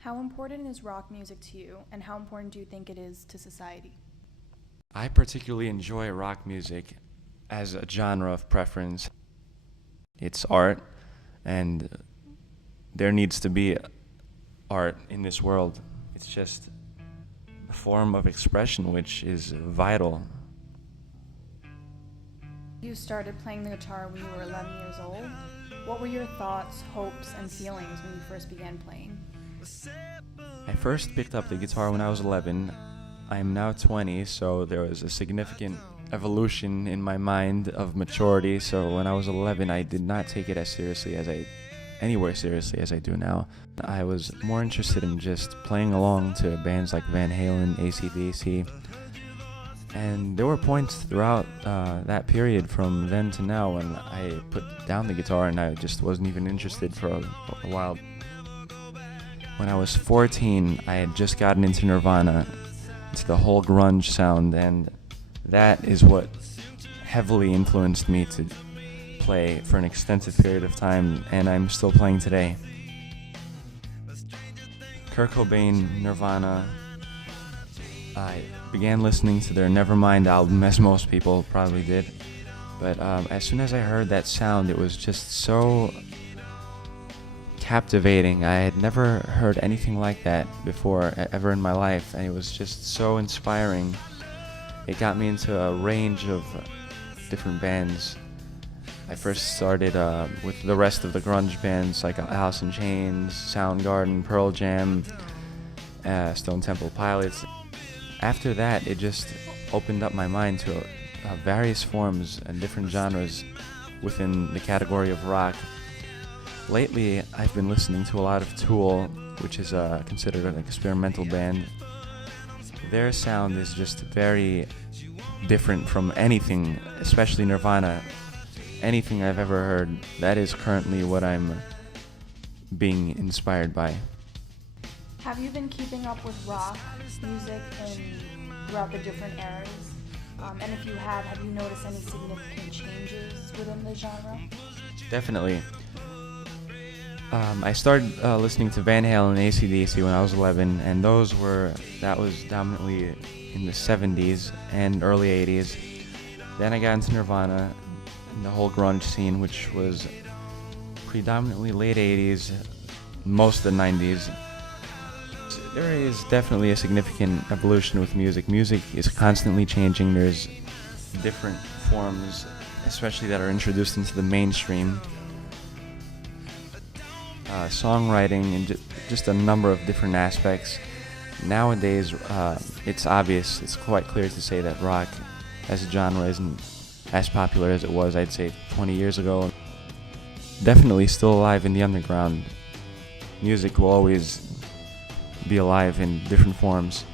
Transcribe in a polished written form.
How important is rock music to you, and how important do you think it is to society? I particularly enjoy rock music as a genre of preference. It's art, and there needs to be art in this world. It's just a form of expression which is vital. You started playing the guitar when you were 11 years old. What were your thoughts, hopes, and feelings when you first began playing? I first picked up the guitar when I was 11. I am now 20, so there was a significant evolution in my mind of maturity. So when I was 11, I did not take it as seriously anywhere seriously as I do now. I was more interested in just playing along to bands like Van Halen, AC/DC. And there were points throughout that period from then to now when I put down the guitar and I just wasn't even interested for a while. When I was 14, I had just gotten into Nirvana, into the whole grunge sound, and that is what heavily influenced me to play for an extensive period of time, and I'm still playing today. Kurt Cobain, Nirvana. I began listening to their Nevermind album, as most people probably did, but as soon as I heard that sound, it was just so captivating. I had never heard anything like that before ever in my life, and it was just so inspiring. It got me into a range of different bands. I first started with the rest of the grunge bands like Alice in Chains, Soundgarden, Pearl Jam, Stone Temple Pilots. After that, it just opened up my mind to various forms and different genres within the category of rock. Lately, I've been listening to a lot of Tool, which is considered an experimental band. Their sound is just very different from anything, especially Nirvana. Anything I've ever heard, that is currently what I'm being inspired by. Have you been keeping up with rock music throughout the different eras? And if you have you noticed any significant changes within the genre? Definitely. I started listening to Van Halen and AC/DC when I was 11, and that was dominantly in the 70s and early 80s. Then I got into Nirvana and the whole grunge scene, which was predominantly late 80s, most of the 90s. There is definitely a significant evolution with music. Music is constantly changing. There's different forms, especially that are introduced into the mainstream. Songwriting and just a number of different aspects. Nowadays, it's obvious, it's quite clear to say that rock as a genre isn't as popular as it was, I'd say, 20 years ago. Definitely still alive in the underground. Music will always be alive in different forms.